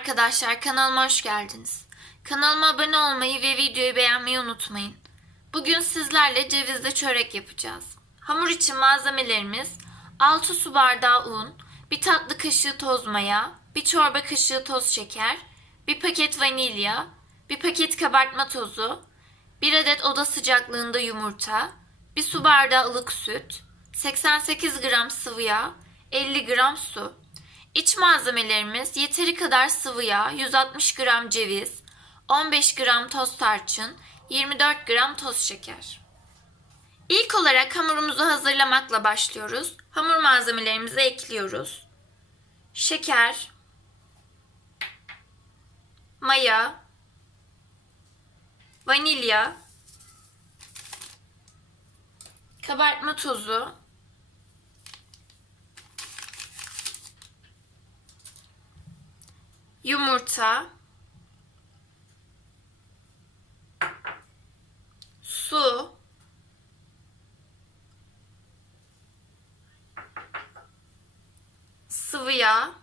arkadaşlar kanalıma hoş geldiniz. Kanalıma abone olmayı ve videoyu beğenmeyi unutmayın. Bugün sizlerle cevizli çörek yapacağız. Hamur için malzemelerimiz 6 su bardağı un, 1 tatlı kaşığı toz maya, 1 çorba kaşığı toz şeker, 1 paket vanilya, 1 paket kabartma tozu, 1 adet oda sıcaklığında yumurta, 1 su bardağı ılık süt, 88 gram sıvı yağ, 50 gram su. İç malzemelerimiz yeteri kadar sıvı yağ, 160 gram ceviz, 15 gram toz tarçın, 24 gram toz şeker. İlk olarak hamurumuzu hazırlamakla başlıyoruz. Hamur malzemelerimizi ekliyoruz. Şeker, maya, vanilya, kabartma tozu, yumurta, su, sıvı yağ,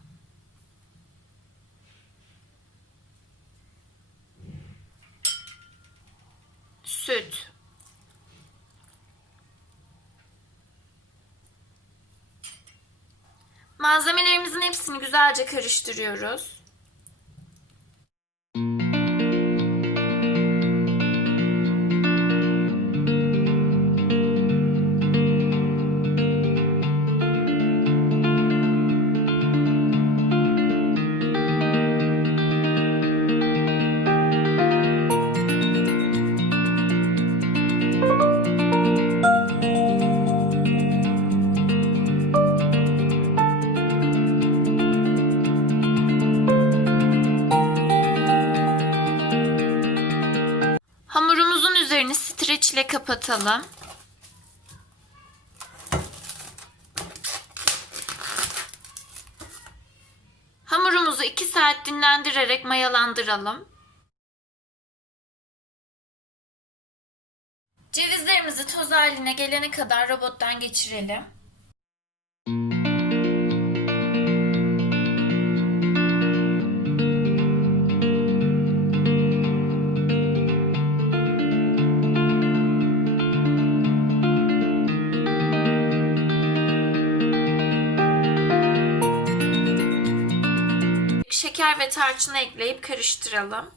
süt, Malzemelerimizin hepsini güzelce karıştırıyoruz. İle kapatalım. Hamurumuzu 2 saat dinlendirerek mayalandıralım. Cevizlerimizi toz haline gelene kadar robottan geçirelim. Şeker ve tarçını ekleyip karıştıralım.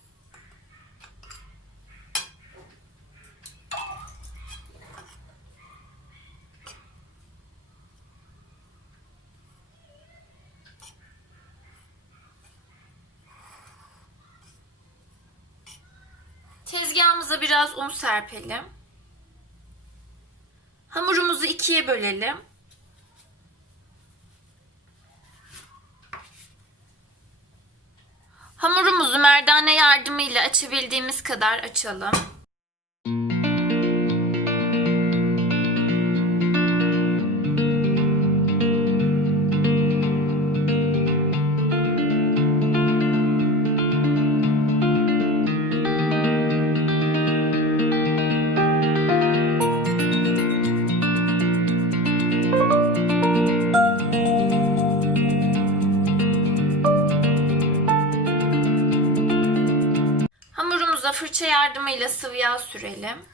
Tezgahımıza biraz un serpelim. Hamurumuzu ikiye bölelim. Hamurumuzu merdane yardımıyla açabildiğimiz kadar açalım. Hamurumuza fırça yardımıyla sıvı yağ sürelim.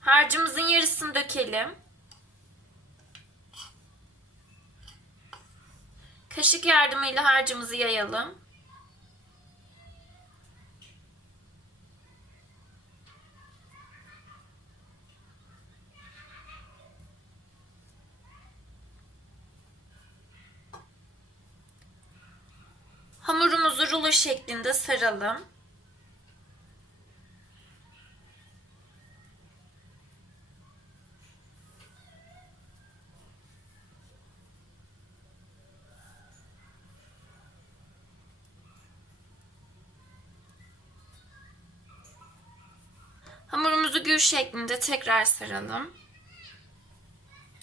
Harcımızın yarısını dökelim. Kaşık yardımıyla harcımızı yayalım. Hamurumuzu rulo şeklinde saralım. Hamurumuzu gül şeklinde tekrar saralım.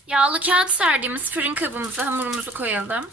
Yağlı kağıt serdiğimiz fırın kabımıza hamurumuzu koyalım.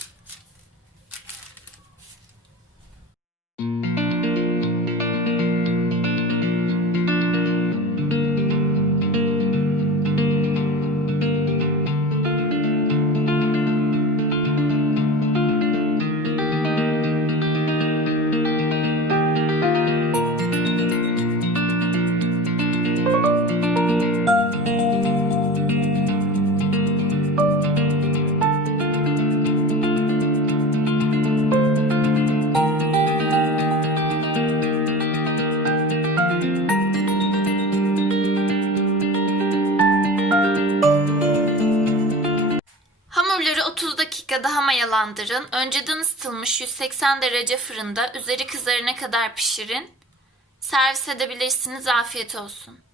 Dakika daha mayalandırın. Önceden ısıtılmış 180 derece fırında üzeri kızarana kadar pişirin. Servis edebilirsiniz. Afiyet olsun.